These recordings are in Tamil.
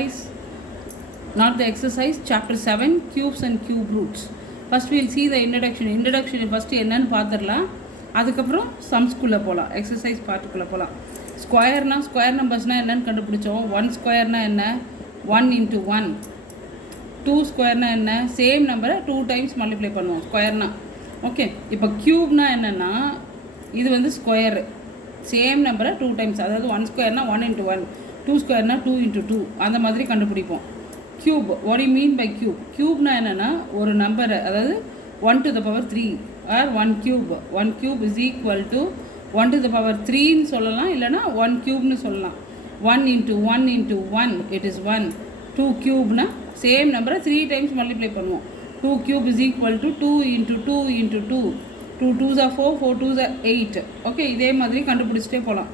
exercise, not the exercise, chapter 7, cubes and cube roots. First we'll see the introduction. Introduction first என்னன்னு பார்த்துடலாம். அதுக்கப்புறம் சம்ஸ்குள்ளே போகலாம், எக்ஸசைஸ் பார்ட்டுக்குள்ளே போகலாம். ஸ்கொயர்னால் ஸ்கொயர் நம்பர்ஸ்னால் என்னென்னு கண்டுபிடிச்சோம். 1 ஸ்கொயர்னால் என்ன, 1 into 1. 2 ஸ்கொயர்னால் என்ன, சேம் நம்பரை 2 times மல்டிப்ளை பண்ணுவோம் ஸ்கொயர்னால். ஓகே, இப்போ க்யூப்னா என்னென்னா இது வந்து ஸ்கொயரு, சேம் நம்பரை 2 times, அதாவது 1 ஸ்கொயர்னால் 1 into 1, 2 ஸ்கொயர்னால் 2 into 2, அந்த மாதிரி கண்டுபிடிப்போம். Cube, what you mean by cube? க்யூப்னா என்னென்னா ஒரு நம்பரை, அதாவது 1 to the power 3 or 1 cube. 1 cube is equal to 1 to the power 3ன்னு சொல்லலாம், இல்லைனா 1 cubeன்னு சொல்லலாம். 1 into 1 into 1, it is 1. 2 cubeனா same நம்பரை 3 times மல்டிப்ளை பண்ணுவோம். 2 cube is equal to 2 into 2 into 2. 2 2s are 4, 4 2s are 8. Okay, இதே மாதிரி கண்டுபிடிச்சிட்டே போகலாம்.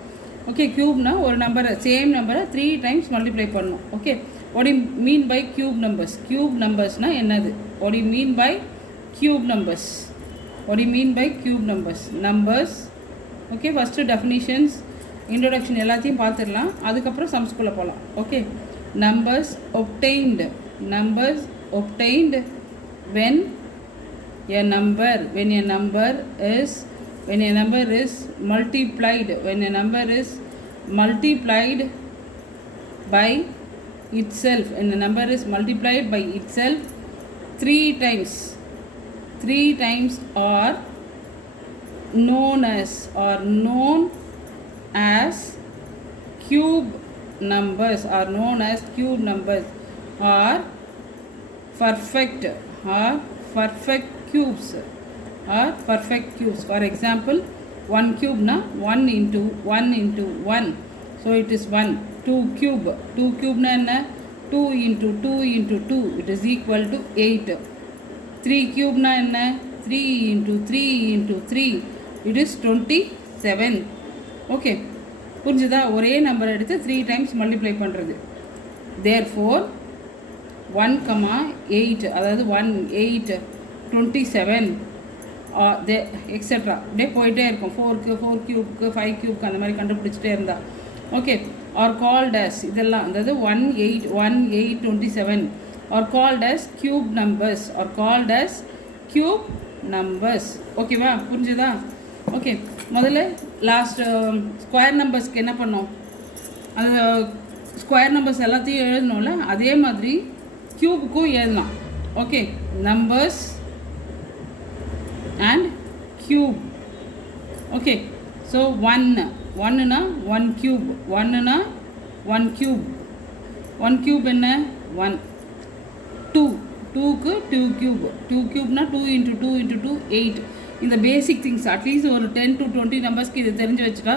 ஓகே, க்யூப்னா ஒரு நம்பரை, சேம் நம்பரை 3 times மல்டிப்ளை பண்ணணும். Okay, what you mean by cube numbers? க்யூப் நம்பர்ஸ்னால் என்னது? What you mean by cube numbers? What do you mean by cube numbers? Numbers. Okay, first definitions, introduction எல்லாத்தையும் பார்த்துடலாம், அதுக்கப்புறம் சம்ஸ்குள்ளே போகலாம். Okay, numbers obtained. Numbers obtained when a number is multiplied, when a number is multiplied by itself, when a number is multiplied by itself 3 times. 3 times are known as cube numbers, are perfect cubes, For example, 1 cube na 1 into 1, so it is 1. 2 cube na enna, 2 into 2 into 2, it is equal to 8. 3 cube na enna, 3 into 3 into 3, it is 27. Okay, புரிஞ்சுதா? ஒரே நம்பர் எடுத்து 3 times மல்டிப்ளை பண்ணுறது. therefore 1,8, அதாவது 1 8 27 எக்ஸெட்ரா அப்படியே போயிட்டே இருக்கும். 4க்கு 4 க்யூப்க்கு 5 க்யூப்க்கு அந்த மாதிரி கண்டுபிடிச்சிட்டே இருந்தா. ஓகே, ஆர் கால்ட் as, இதெல்லாம் அதாவது 1 8 1 8 27 are called as cube numbers. ஓகேவா? புரிஞ்சுதா? ஓகே, முதல்ல லாஸ்ட் ஸ்கொயர் நம்பர்ஸ்க்கு என்ன பண்ணோம், அந்த ஸ்கொயர் நம்பர்ஸ் எல்லாத்தையும் எழுதணும்ல, அதே மாதிரி க்யூபுக்கும் எழுதலாம். Okay, numbers and cube. Okay, so 1னா 1 க்யூப், 1னா 1 க்யூப். 1 க்யூப் என்ன? 1. 2க்கு 2 க்யூப், 2 க்யூப்னா 2 into 2 into 2 8. இந்த பேசிக் திங்ஸ் அட்லீஸ்ட் ஒரு 10 to 20 நம்பர்ஸ்க்கு இது தெரிஞ்சு வச்சுட்டா,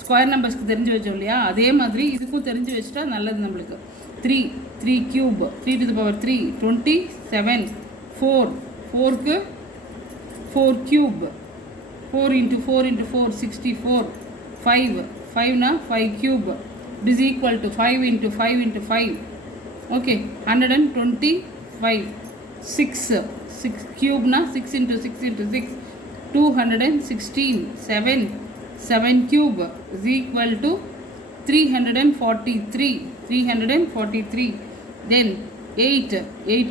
ஸ்கொயர் நம்பர்ஸ்க்கு தெரிஞ்சு வச்சோம் இல்லையா, அதே மாதிரி இதுக்கும் தெரிஞ்சு வச்சுட்டா நல்லது நம்மளுக்கு. 3 cube, 3 to the power 3 27. 4க்கு 4 cube, 4 into 4 into 4 64. 5னா 5 cube, it is equal to 5 into 5 into 5. Okay, 125. 6 க்யூப்னா 6 into 6 into 6 216. 7 cube is equal to 343. Then 8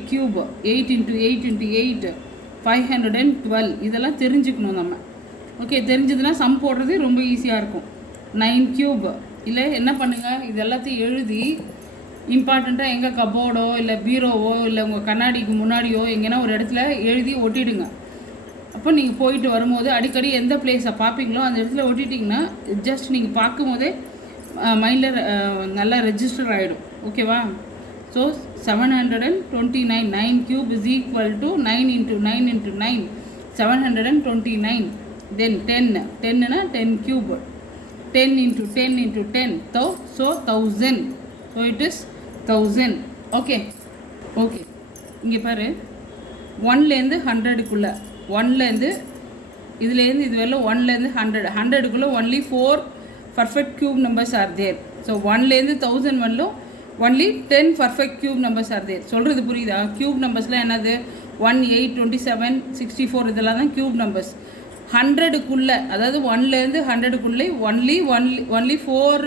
cube, 8 into 8 into 8 512. இதெல்லாம் தெரிஞ்சுக்கணும் நம்ம. ஓகே, தெரிஞ்சதுன்னா சம் போடுறது ரொம்ப ஈஸியாக இருக்கும். 9 க்யூப். இல்லை என்ன பண்ணுங்கள், இது எல்லாத்தையும் எழுதி இம்பார்ட்டண்ட்டாக எங்கே கபோர்டோ இல்லை பீரோவோ இல்லை உங்கள் கண்ணாடிக்கு முன்னாடியோ எங்கேனா ஒரு இடத்துல எழுதி ஒட்டிடுங்க. அப்போ நீங்கள் போயிட்டு வரும்போது அடிக்கடி எந்த பிளேஸை பார்ப்பீங்களோ அந்த இடத்துல ஒட்டிட்டிங்கன்னா ஜஸ்ட் நீங்கள் பார்க்கும்போதே மைண்டில் நல்லா ரெஜிஸ்டர் ஆகிடும். ஓகேவா? So 729. 9 cube is equal to 9 into 9 into 9, 729. Then 10னா 10 cube, 10 into 10 into 10, so 1000. So it is 1000. Okay, இங்கே பாரு, 1லேருந்து 100க்குள்ளே, 1லேருந்து இதுலேருந்து இது வரல, 1லேருந்து 100க்குள்ளே only 4 perfect cube numbers are there. So 1லேருந்து 1000 வரலும் only 10 perfect cube numbers are there. சொல்கிறது புரியுதா? க்யூப் நம்பர்ஸ்லாம் என்னது? 1 8 27 64 இதெல்லாம் தான் க்யூப் நம்பர்ஸ். 100க்குள்ளே, அதாவது 1லேருந்து 100க்குள்ளே only 4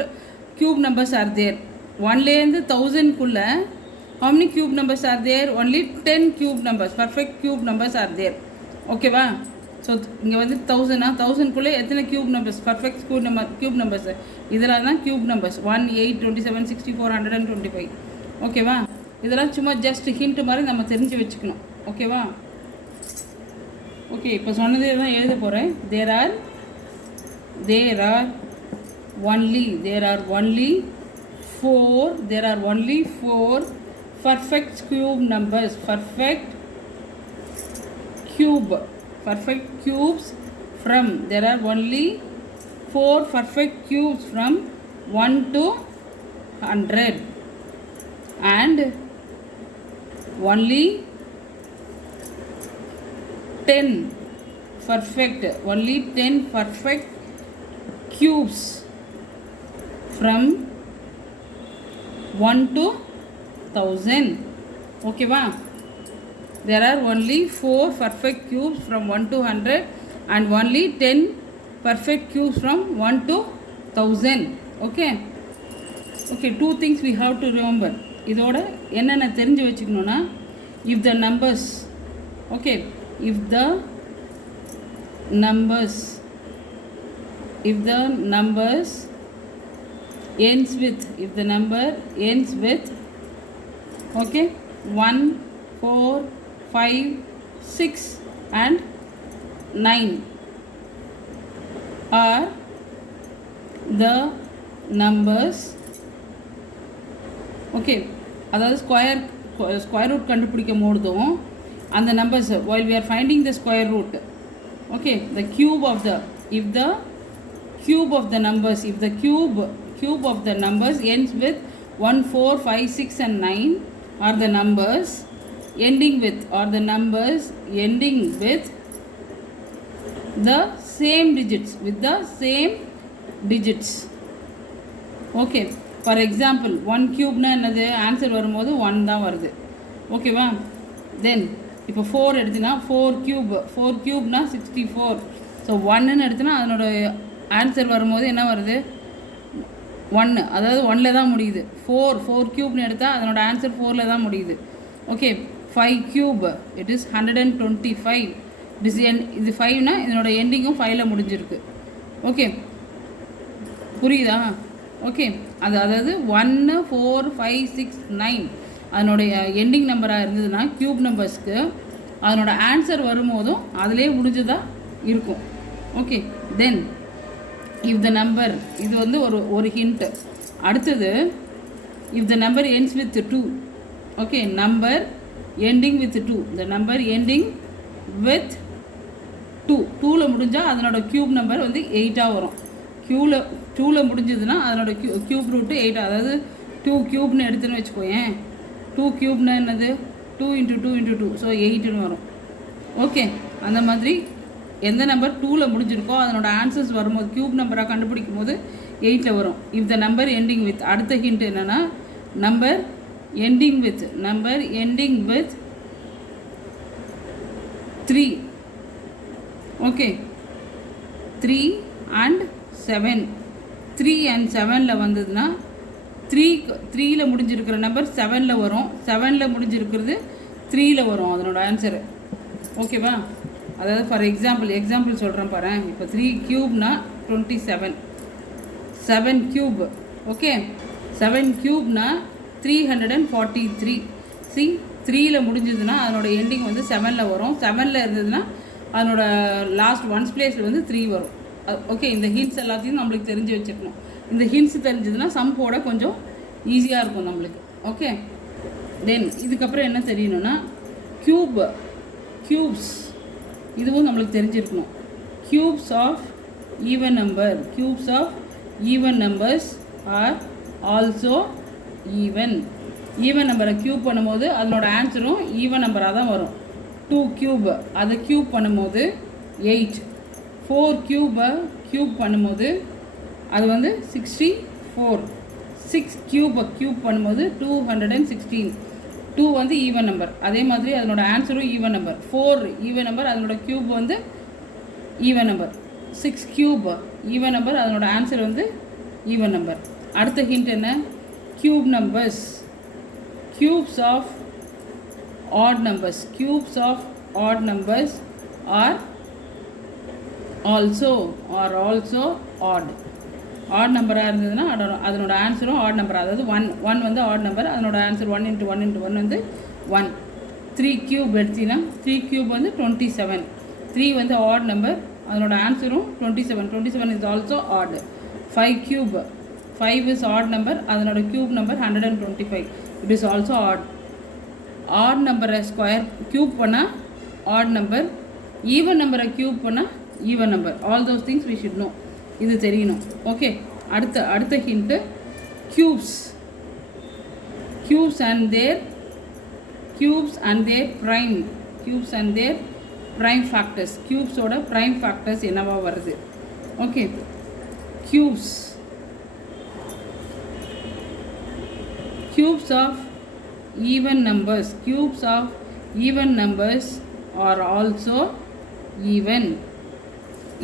cube numbers are there. 1லேருந்து 1000குள்ளே how many cube numbers are there? Only 10 cube numbers, perfect cube numbers are there. ஓகேவா? ஸோ இங்கே வந்து 1000குள்ளே எத்தனை cube numbers, perfect cube numbers இதெல்லாம் தான் க்யூப் நம்பர்ஸ். 1, 8, 27, 64, 125. ஓகேவா? இதெல்லாம் சும்மா ஜஸ்ட் ஹிண்ட் மாதிரி நம்ம தெரிஞ்சு வச்சுக்கணும். ஓகேவா? ஓகே, இப்போ சொன்னதே தான் எழுத போகிறேன். there are only 4 perfect cube numbers, perfect cubes from, there are only 4 perfect cubes from 1 to 100 and only 10 perfect cubes from 1 to 1000. ஓகேவா? there are only 4 perfect cubes from 1 to 100 and only 10 perfect cubes from 1 to 1000. okay, 2 things we have to remember. இதோட என்னென்ன தெரிஞ்சு வச்சுக்கணும்னா, if the numbers ends with 1, 4, 5, 6 and 9 are the numbers. Okay, அதாவது ஸ்கொயர் ரூட் கண்டுபிடிக்கும் போதும் அந்த numbers while we are finding the square root, okay, the cube of the cube of the numbers ends with 1, 4, 5, 6 and 9 are the numbers ending with the same digits, okay. For example 1 க்யூப்னா என்னது, ஆன்சர் வரும்போது 1 தான் வருது. ஓகேவா? தென் இப்போ 4 எடுத்தினா 4 க்யூப்னா 64. ஸோ 1ன்னு எடுத்தினா அதனோட ஆன்சர் வரும்போது என்ன வருது, 1, அதாவது 1ல் தான் முடியுது. 4 க்யூப்னு எடுத்தால் அதனோட ஆன்சர் 4ல் தான் முடியுது. Okay, 5 cube it is 125. இது 5னா இதனோட எண்டிங்கும் 5ல் முடிஞ்சிருக்கு. ஓகே, புரியுதா? ஓகே, அதாவது 1, 4, 5, 6, 9 அதனுடைய எண்டிங் நம்பராக இருந்ததுன்னா க்யூப் நம்பர்ஸ்க்கு அதனோட ஆன்சர் வரும்போதும் அதிலே முடிஞ்சதாக இருக்கும். Okay, then if the number, இது வந்து ஒரு ஹிண்ட்டு. அடுத்தது if the number ends with 2, okay, number ending with 2, the number ending with 2ல் முடிஞ்சால் அதனோட க்யூப் நம்பர் வந்து 8ஆக வரும். 2ல் முடிஞ்சதுன்னா அதனோட க்யூப் ரூட்டு 8, அதாவது 2 க்யூப்னு எடுத்துன்னு வச்சுக்கோயேன். 2 க்யூப்னா என்னது, 2 × 2 × 2, ஸோ 8ன்னு வரும். ஓகே, அந்த மாதிரி எந்த நம்பர் 2ல் முடிஞ்சிருக்கோ அதனோட ஆன்சர்ஸ் வரும்போது க்யூப் நம்பராக கண்டுபிடிக்கும் போது 8ல் வரும். If the number ending with, அடுத்த ஹிண்ட் என்னென்னா number ending with 3, okay, 3 and 7, 3 and 7ல் வந்ததுன்னா 3ல் முடிஞ்சிருக்கிற நம்பர் 7ல் வரும், 7ல் முடிஞ்சிருக்கிறது 3ல் வரும் அதனோட ஆன்சரு. ஓகேவா? அதாவது ஃபார் எக்ஸாம்பிள் சொல்கிறேன் பாரு. இப்போ 3 க்யூப்னா 27, 7 க்யூப், ஓகே, 7 க்யூப்னா 343. 3ல் முடிஞ்சதுன்னா அதனோட எண்டிங் வந்து 7ல் வரும். 7ல் இருந்ததுன்னா அதனோட லாஸ்ட் ஒன்ஸ் பிளேஸில் வந்து 3 வரும். ஓகே, இந்த ஹிண்ட்ஸ் எல்லாத்தையும் நம்மளுக்கு தெரிஞ்சு வச்சுக்கணும். இந்த ஹிண்ட்ஸ் தெரிஞ்சதுன்னா சம் போட கொஞ்சம் ஈஸியாக இருக்கும் நம்மளுக்கு. ஓகே, தென் இதுக்கப்புறம் என்ன தெரியணும்னா க்யூப்ஸ் இதுவும் நம்மளுக்கு தெரிஞ்சிருக்கணும். Cubes of even numbers are also even நம்பரை க்யூப் பண்ணும்போது அதனோட ஆன்சரும் ஈவன் நம்பராக தான் வரும். 2 க்யூப் அதை க்யூப் பண்ணும்போது 8, 4 க்யூபை க்யூப் பண்ணும்போது அது வந்து 64, 6 க்யூபை க்யூப் பண்ணும்போது 216. 2 வந்து ஈவன் நம்பர், அதே மாதிரி அதனோட ஆன்சரும் ஈவன் நம்பர். 4 ஈவன் நம்பர், அதனோட க்யூப் வந்து even number. 6 cube even number, அதனோட ஆன்சர் வந்து ஈவன் நம்பர். அடுத்த ஹிண்ட் என்ன, cube numbers, cubes of odd numbers, cubes of odd numbers are also odd. Odd நம்பராக இருந்ததுன்னா அதனோட ஆன்சரும் ஆட் நம்பர். அதாவது ஒன் வந்து ஆட் நம்பர், அதனோட ஆன்சர் 1 × 1 × 1 வந்து 1. 3 கியூப் எடுத்தீங்கன்னா 3 கியூப் வந்து 27. 3 வந்து ஆட் நம்பர், அதனோட ஆன்சரும் 27. 27 is also odd. 5 cube, 5 is odd number, அதனோட cube number 125. It is also odd. Odd நம்பரை ஸ்கொயர் கியூப் பண்ணால் ஆட் நம்பர், ஈவன் நம்பரை கியூப் பண்ணால் even number. All those things we should know. இது தெரியணும். ஓகே, அடுத்த hint cubes. Cubes and their prime, cubes and their prime factors. கியூப்ஸோட ப்ரைம் ஃபேக்டர்ஸ் என்னவா வருது? Okay, cubes of even numbers, cubes of even numbers are also even.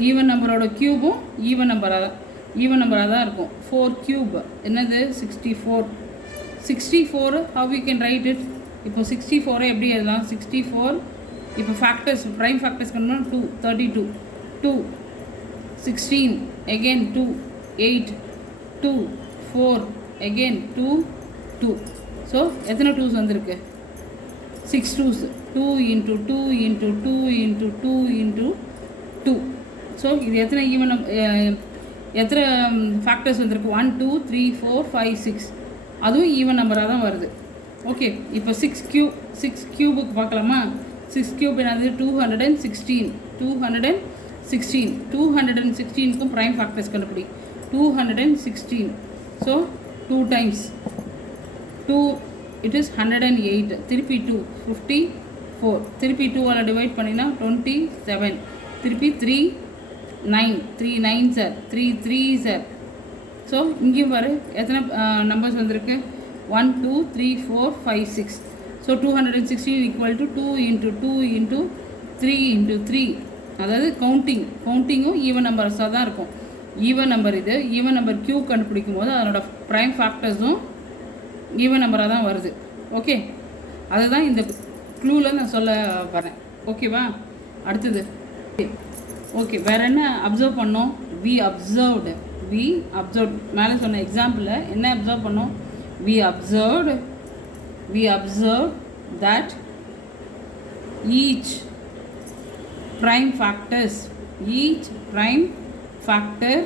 Even நம்பரோட க்யூபும் ஈவன் நம்பராக தான் இருக்கும். 4 கியூப் என்னது? 64. 64 how we can write it? இப்போ 64 எப்படி எழுதலாம்? 64 இப்போ ஃபேக்டர்ஸ், ப்ரைம் ஃபேக்டர்ஸ் பண்ணணும். 2, 32, 2, 16, again 2, 8, 2, 4, again 2, 2. ஸோ எத்தனை டூஸ் வந்திருக்கு? 6 டூஸ். 2 × 2 × 2 × 2 × 2. ஸோ இது எத்தனை ஈவன் எத்தனை ஃபேக்டர்ஸ் வந்திருக்கு? 1, 2, 3, 4, 5, 6. அதுவும் ஈவன் நம்பராக தான் வருது. ஓகே, இப்போ 6 கியூபுக்கு பார்க்கலாமா? 6 கியூப் என்னது? 216. 216க்கும் ப்ரைம் ஃபேக்டர்ஸ் கண்டுபிடி. 216. So 2 times 2 it is 108. திருப்பி 2 54. திருப்பி 2ஆல் டிவைட் பண்ணினா 27. திருப்பி 3 9. 3 9s are 3 3s are. So இங்கேயும் பாரு எத்தனை நம்பர்ஸ் வந்திருக்கு? 1 2 3 4 5 6. So 216 equal to 2 × 2 × 3 × 3. அதாவது கவுண்டிங்கும் ஈவன் நம்பர்ஸாக தான் இருக்கும். ஈவன் நம்பர் இது. ஈவன் நம்பர் கியூப் கண்டுபிடிக்கும் போது அதனோட ப்ரைம் ஃபேக்டர்ஸும் ஈவன் நம்பராக தான் வருது. ஓகே, அதுதான் இந்த க்ளூவில் நான் சொல்ல வரேன். ஓகேவா? அடுத்தது ஓகே, வேறு என்ன அப்சர்வ் பண்ணோம்? வி அப்சர்வ்டு மேலே சொன்ன எக்ஸாம்பிளில் என்ன அப்சர்வ் பண்ணோம்? We observe that each prime factor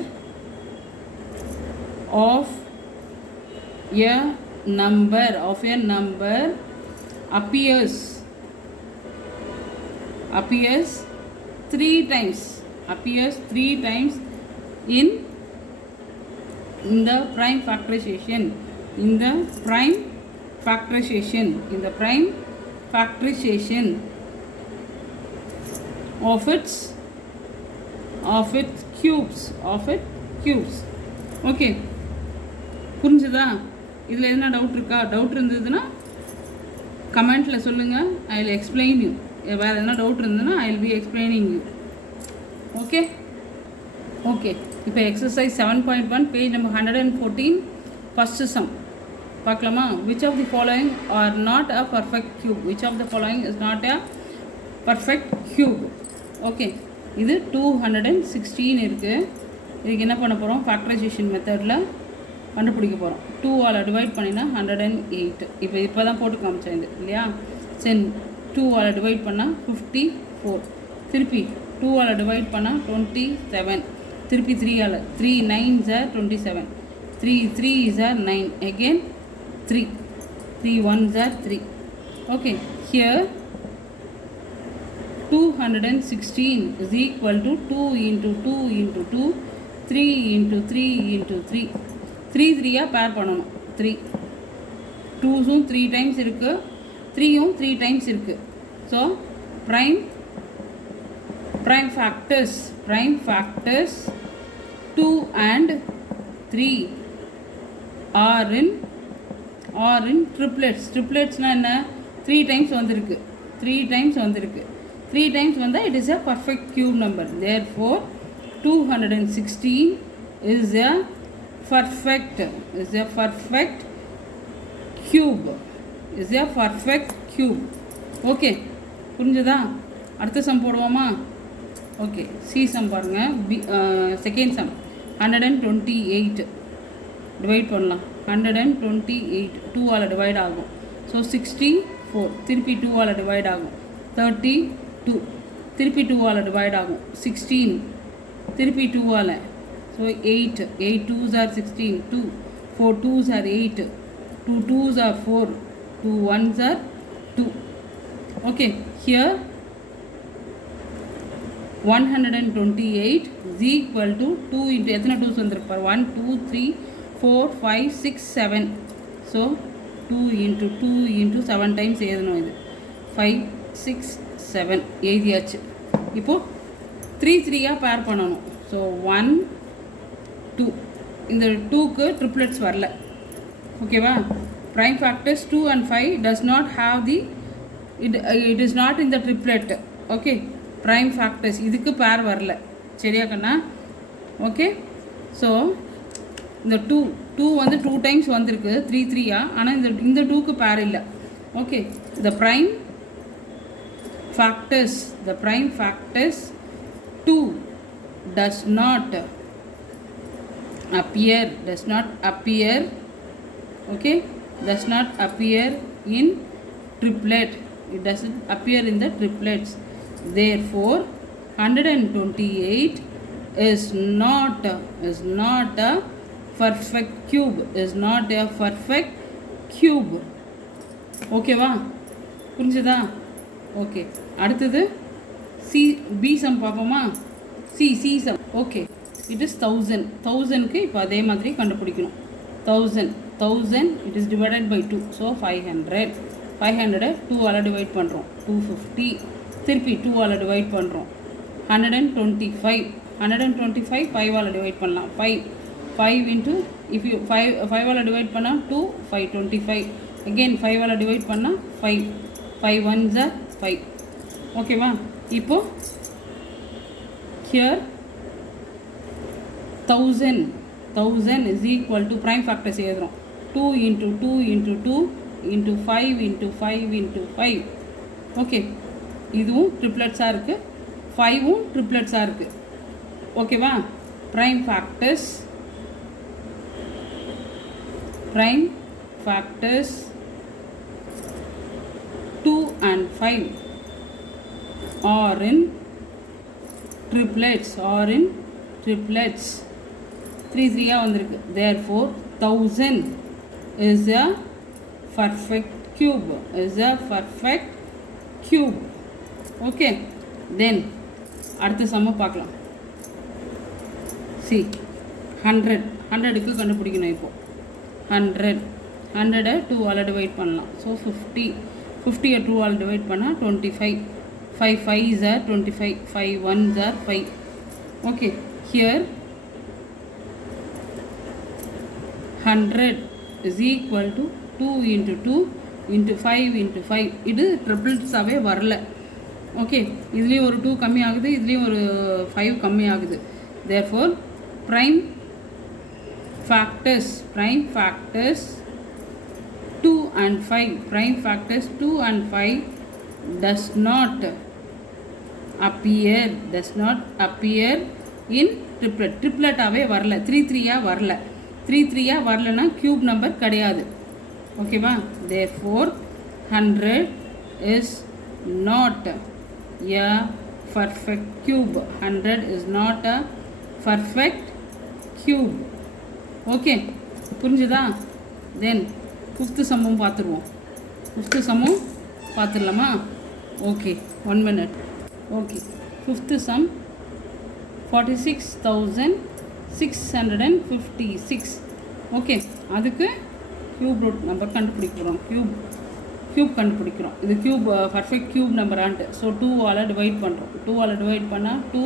of a number appears 3 times in the prime factorization of its cubes. Okay, புரிஞ்சுதா? இதில் எதுனா டவுட் இருந்ததுன்னா கமெண்ட்டில் சொல்லுங்கள். I will explain you. வேறு எதனா டவுட் இருந்ததுன்னா I will be explaining you. Okay, இப்போ exercise 7.1 page number 114 first sum பார்க்கலாமா? Which of the following are not a perfect cube? Okay, இது 216 இருக்குது. இதுக்கு என்ன பண்ண போகிறோம்? ஃபேக்டரைசேஷன் மெத்தடில் கண்டுபிடிக்க போகிறோம். 2ஆல் டிவைட் பண்ணினா 108. இப்போ தான் போட்டு காமிச்சேன் இது இல்லையா? சரி, 2ஆல் டிவைட் பண்ணால் 54. திருப்பி 2ஆல் டிவைட் பண்ணால் 27. திருப்பி 3ஆல் 3 9s are 27. 3 3s are 9. Again 3 1s are 3. Okay, here 216 is equal to 2 × 2 × 2, 3 × 3 × 3. 3 3-ஆக பேர் பண்ணணும். 3 2ஸும் 3 டைம்ஸ் இருக்குது, 3யும் 3 டைம்ஸ் இருக்குது. So prime factors 2 and 3 are in ட்ரிப்ளெட்ஸ்னால் என்ன? 3 டைம்ஸ் வந்திருக்கு. 3 டைம்ஸ் வந்தால் it is a perfect cube number. Therefore 216 is a perfect cube is a perfect cube. Okay, புரிஞ்சுதா? அடுத்த சம் போடுவோமா? ஓகே, சி சம் பாருங்கள். செகண்ட் சம் 128 டிவைட் பண்ணலாம். 128 2ஆல் டிவைட் ஆகும். ஸோ 64 திருப்பி 2ஆல் டிவைட் ஆகும். 32 திருப்பி 2ஆல் டிவைட் ஆகும். 16 திருப்பி 2ஆல். So 8 2s are 16, 2 4 2s are 8, 2 2s are 4, 2 1s are 2. Okay, here 128 is equal to 2 into எத்தனை 2s வந்திருப்பார்? 1 2 3 4 5 6 7. ஸோ 2 into 2 into 7 times எழுதணும். இது 5 6 7 எழுதியாச்சு. இப்போது 3 3யாக பேர் பண்ணணும். ஸோ 1 2 இந்த 2க்கு ட்ரிப்ளெட்ஸ் வரல. ஓகேவா? Prime factors 2 and 5 does not have the it is not in the triplet. Okay, prime factors இதுக்கு பேர் வரல. சரியா கண்ணா? ஓகே, ஸோ இந்த 2 வந்து 2 டைம்ஸ் வந்திருக்கு 3 3யா. ஆனால் இந்த 2க்கு பேர் இல்லை. Okay, the prime factors 2 does not appear okay, does not appear in triplet. It doesn't appear in the triplets. Therefore 128 is not a perfect cube. ஓகேவா? புரிஞ்சுதா? ஓகே, அடுத்தது பி சம் பார்ப்போமா? C sum. Okay, it is 1000க்கு இப்போ அதே மாதிரி கண்டுபிடிக்கணும். 1000 it is divided by 2. So 500 2ஆல் டிவைட் பண்ணுறோம். 250 திருப்பி 2ஆல் டிவைட் பண்ணுறோம். 125 5ஆல் டிவைட் பண்ணலாம். 5 இன்ட்டு இஃப் யூ 5ஆல் டிவைட் பண்ணால் 2 5 25 அகெயின் 5ஆல் டிவைட் பண்ணால் 5 1s are 5. ஓகேவா? இப்போது here 1000 is equal to prime factors எழுதுகிறோம். 2 into 2 into 2 into 5 into 5 into 5. Okay, இதுவும் ட்ரிப்ளெட்ஸாக இருக்குது, 5ம் ட்ரிப்ளெட்ஸாக இருக்குது. ஓகேவா? Prime factors 2 and 5 are in triplets. 3 3யாக வந்திருக்கு. Therefore 1000 is a perfect cube. Okay, then அடுத்த சம்ம பார்க்கலாம். சி 100க்கு கண்டுபிடிக்கணும். இப்போது 100 2ஆல் டிவைட் பண்ணலாம். ஸோ 50 2ஆல் டிவைட் பண்ணால் 25 5 5s are 25 5 1s are 5. Okay, here 100 is equal to 2 into 2 into 5 into 5. இது ட்ரிபிள்ஸாகவே வரல. ஓகே, இதுலேயும் ஒரு 2 கம்மி ஆகுது, இதுலேயும் ஒரு 5 கம்மி ஆகுது. therefore prime factors 2 and 5 does not appear in triplet-ஆவே வரல. 3 3யாக வரல. 3 3யாக வரலன்னா க்யூப் நம்பர் கிடையாது. ஓகேவா? therefore 100 is not a perfect cube. 100 is not a perfect cube. Okay, புரிஞ்சுதா? தென் 5th சம்மும் பார்த்துடலாமா? Okay, 1 minute. Okay, 5th sum 46,656. Okay, அதுக்கு க்யூப் ரூட் நம்பர் கண்டுபிடிக்கிறோம். க்யூப் கண்டுபிடிக்கிறோம். இது க்யூப் பர்ஃபெக்ட் க்யூப் நம்பரான்ட்டு. ஸோ 2ஆல் டிவைட் பண்ணுறோம். 2ஆல் டிவைட் பண்ணால் 2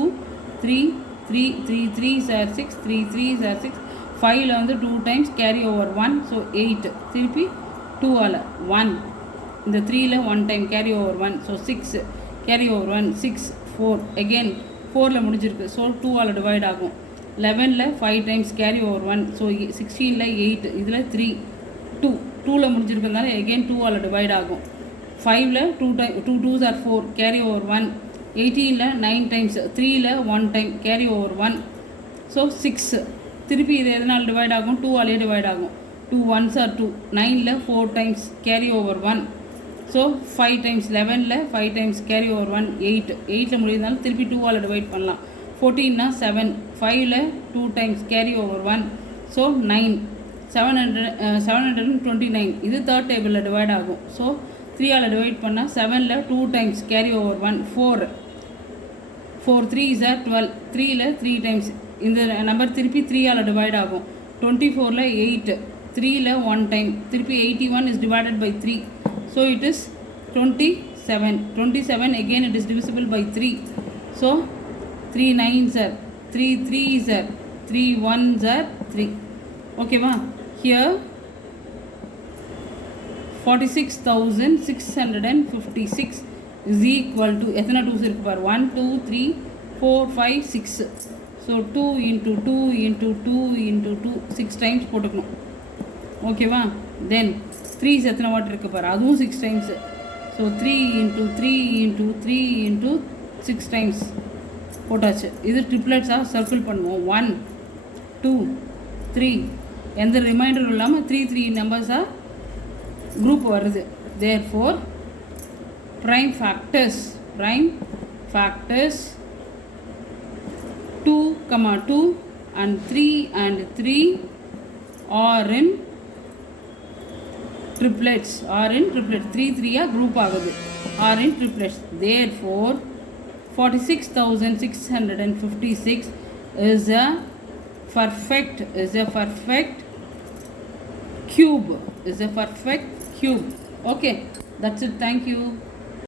3 3 3 3s are 6 3 3s are 6. 5ல் வந்து 2 டைம்ஸ் கேரி ஓவர் 1. ஸோ 8 திருப்பி 2ஆல் 1. இந்த 3ல் 1 time carry over 1. So 6 carry over 1 6 4 again 4ல் முடிஞ்சிருக்கு. ஸோ 2ஆல் டிவைட் ஆகும். 11ல் 5 டைம்ஸ் கேரி ஓவர் 1. ஸோ 16ல் 8 இதில் 3 2 2ல் முடிஞ்சிருக்கிறதுனால again 2ஆல் டிவைட் ஆகும். 5ல் 2 2s are 4 கேரி ஓவர் 1. 18ல் 9 டைம்ஸ் 3ல் 1 டைம் கேரி ஓவர் 1. ஸோ 6 திருப்பி இது எதனால் டிவைட் ஆகும் 2ஆலே டிவைட் ஆகும். 2 1s are 2. 9ல் 4 times carry over 1. So 5 times 11ல் 5 டைம்ஸ் கேரி ஓவர் 1 8. 8ல் முடியுதுனாலும் திருப்பி 2ஆல் டிவைட் பண்ணலாம். 14னா 7. 5ல் 2 டைம்ஸ் கேரி ஓவர் 1. ஸோ 9. 729 இது தேர்ட் டேபிளில் டிவைட் ஆகும். ஸோ 3ஆல் டிவைட் பண்ணால் 7ல் 2 times carry over 1 4. 4 3s are 12. 3ல் 3 times இந்த நம்பர் திருப்பி 3ஆல் டிவைட் ஆகும். 24ல் 8. 3ல் 1 டைம் திருப்பி 81 is divided by 3. So it is 27. 27 again it is divisible by 3. So 3 9s are 3 3s are 3 1s are 3. Okay va? Here 46,656 is equal to எத்தனை 2s இருக்கு பார் 1 2 3 4 5 6. So 2 into 2 into 2 into 2 6 times போட்டுக்கணும். ஓகேவா? தென் 3s எத்தனை வாட் இருக்கு பார் அதுவும் 6 times. So 3 into 3 into 3 into 6 times போட்டாச்சு. இது ட்ரிப்ளெட்ஸாக சர்க்கிள் பண்ணுவோம். 1 2 3 எந்த ரிமைண்டரும் இல்லாமல் 3 3 நம்பர்ஸாக குரூப் வருது. Therefore prime factors 2, 2 and 3 and 3 are in triplets. 3 3 group ஆகுது. are in triplets. Therefore 46,656 is a perfect cube. Okay, that's it. Thank you.